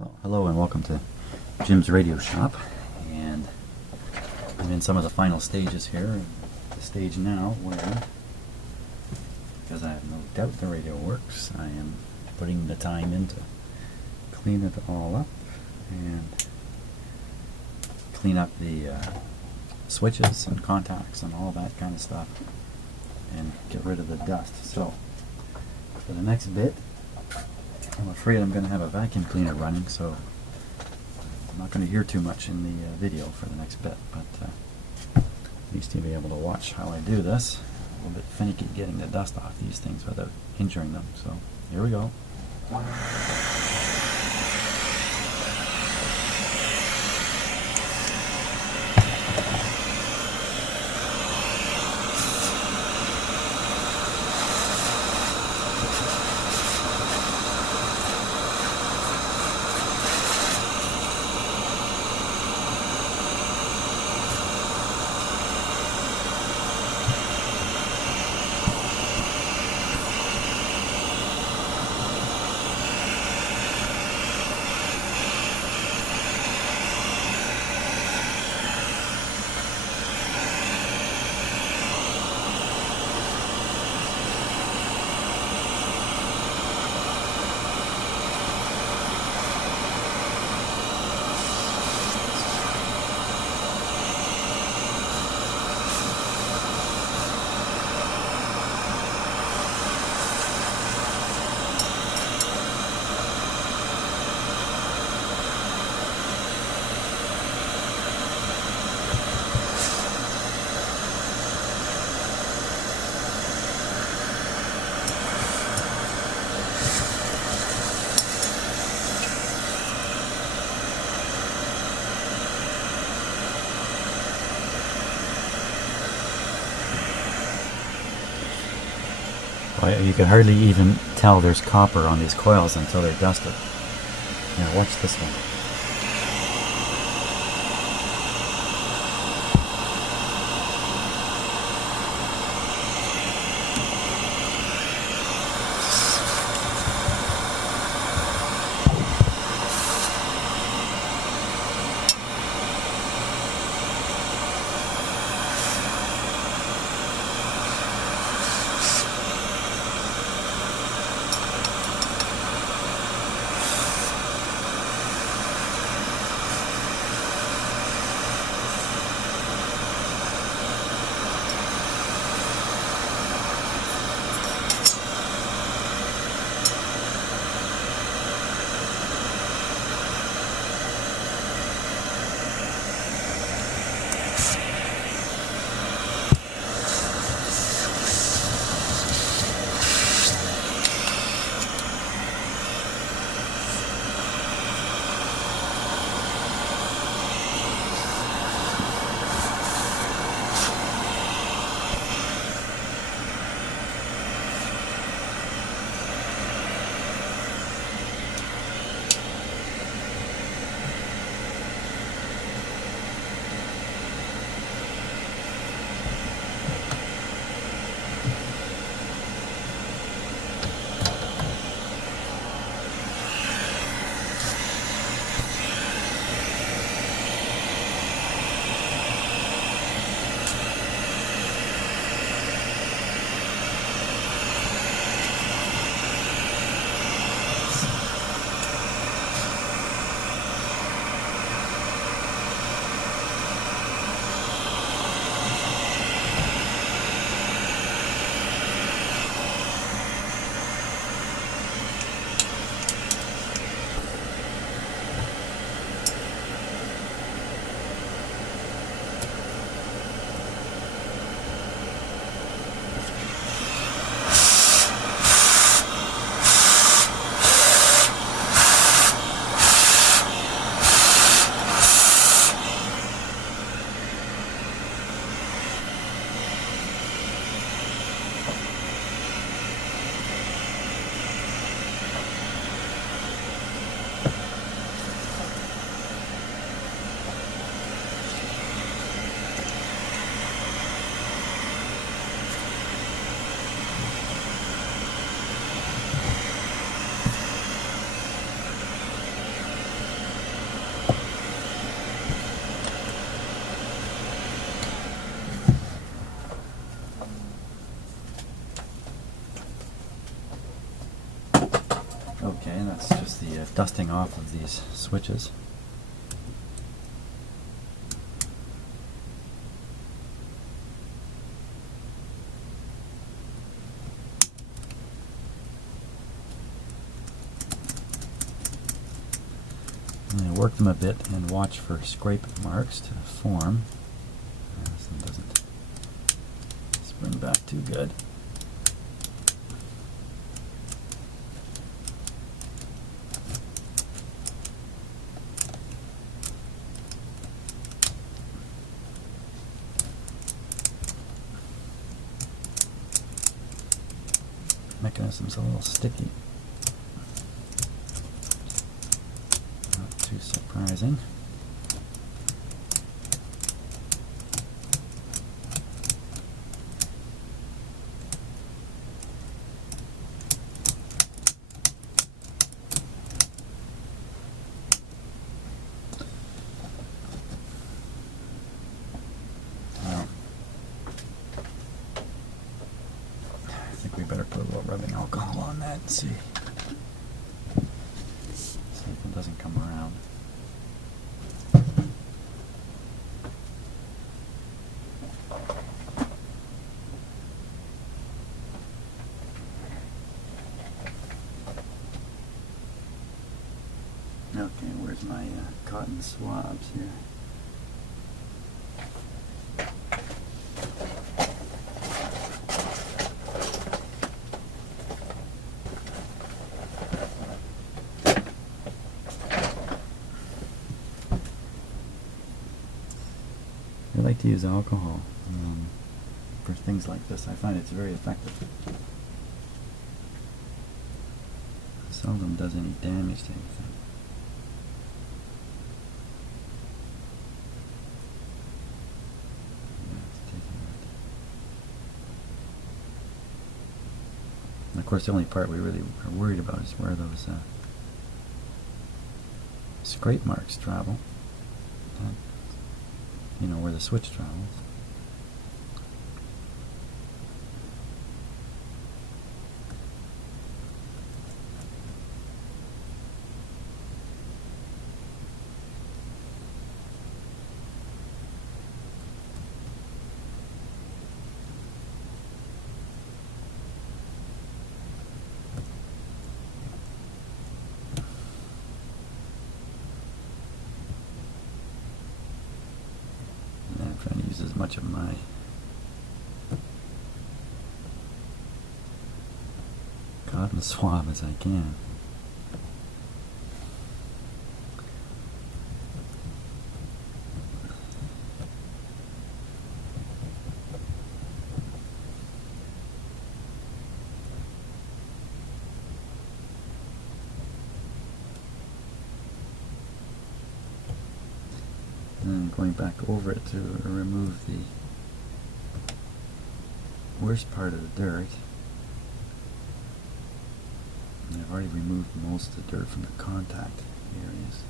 Well, hello and welcome to Jim's Radio Shop, and I'm in some of the final stages here. The stage now where, because I have no doubt the radio works, I am putting the time in to clean it all up and clean up the switches and contacts and all that kind of stuff and get rid of the dust. So for the next bit, I'm afraid I'm going to have a vacuum cleaner running, so I'm not going to hear too much in the video for the next bit, but at least you'll be able to watch how I do this. A little bit finicky getting the dust off these things without injuring them, so here we go. Well, you can hardly even tell there's copper on these coils until they're dusted. Now watch this one. dusting off of these switches. I'm going to work them a bit and watch for scrape marks to form. This one doesn't spring back too good. Mechanism's a little sticky. Not too surprising. We better put a little rubbing alcohol on that and see if it doesn't come around. Okay, where's my cotton swabs here? I like to use alcohol for things like this. I find it's very effective. It seldom does any damage to anything. And of course, the only part we really are worried about is where those scrape marks travel. You know, where the switch travels. Trying to use as much of my cotton swab as I can. And going back over it to remove the worst part of the dirt. And I've already removed most of the dirt from the contact areas.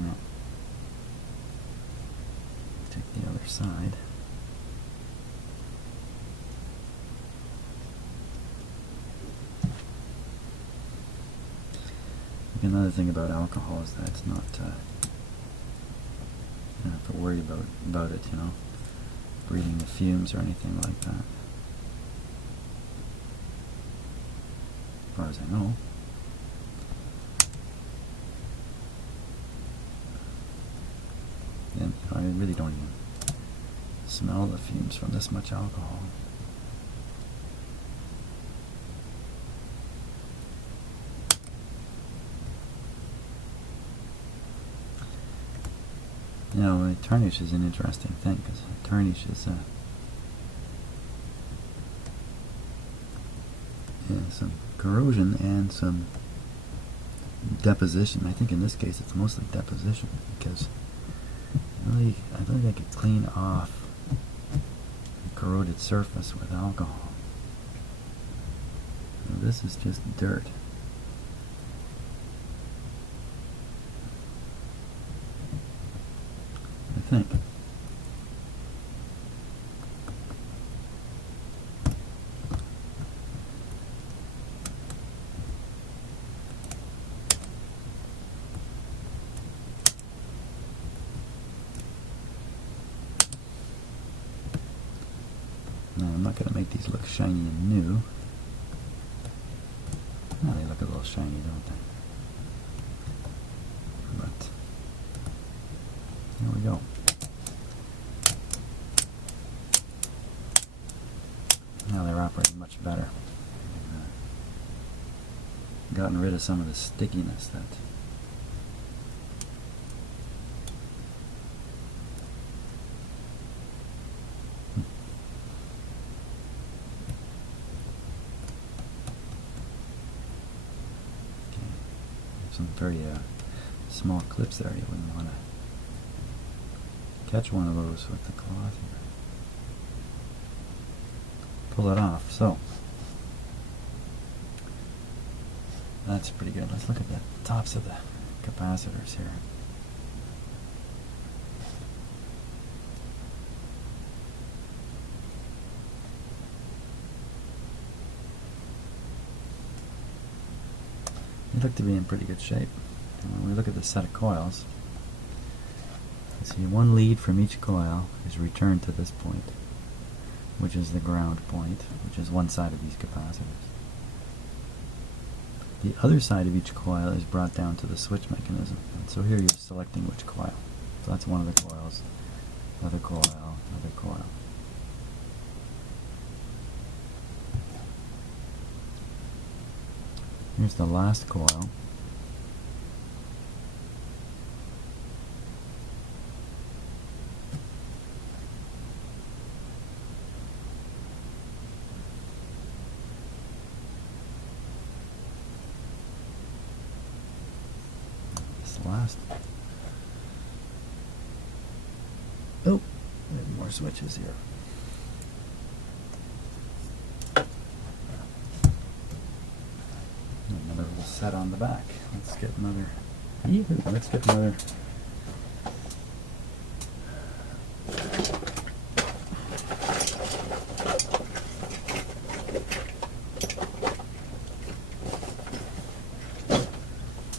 Now, take the other side. Another thing about alcohol is that it's not, you don't have to worry about it, you know, breathing the fumes or anything like that. As far as I know. And I really don't even smell the fumes from this much alcohol. You know, tarnish is an interesting thing because tarnish is some corrosion and some deposition. I think in this case it's mostly deposition because really I don't think I could clean off a corroded surface with alcohol. Now, this is just dirt. I think. These look shiny and new. Oh, they look a little shiny, don't they? But there we go. Now they're operating much better. Gotten rid of some of the stickiness that some very small clips there. You wouldn't want to catch one of those with the cloth here. Pull it off. So that's pretty good. Let's look at the tops of the capacitors here. They look to be in pretty good shape. And when we look at the set of coils, you see one lead from each coil is returned to this point, which is the ground point, which is one side of these capacitors. The other side of each coil is brought down to the switch mechanism. And so here you're selecting which coil. So that's one of the coils, another coil, another coil. Here's the last coil. This last. Oh, we have more switches here. Another little set on the back. Let's get another. Let's get another.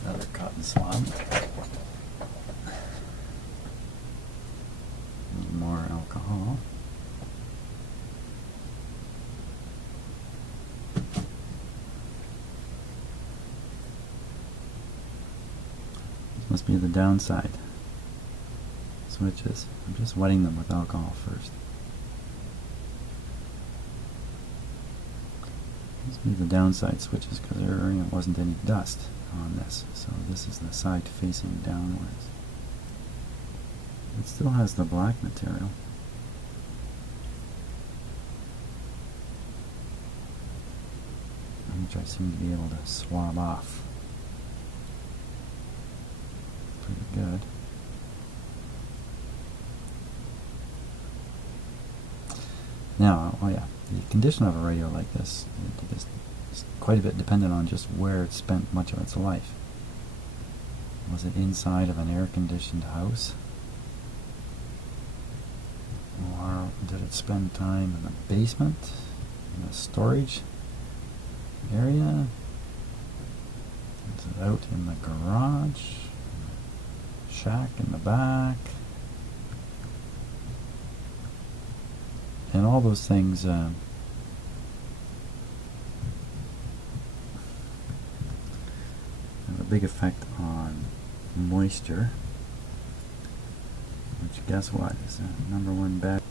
Another cotton swab. A little more alcohol. Must be the downside switches. I'm just wetting them with alcohol first. Must be the downside switches because there wasn't any dust on this. So this is the side facing downwards. It still has the black material. Which I seem to be able to swab off. Pretty good. Now, oh yeah, the condition of a radio like this is quite a bit dependent on just where it spent much of its life. Was it inside of an air-conditioned house? Or did it spend time in the basement, in a storage area? Is it out in the garage? Shack in the back? And all those things have a big effect on moisture, which guess what is the #1 bad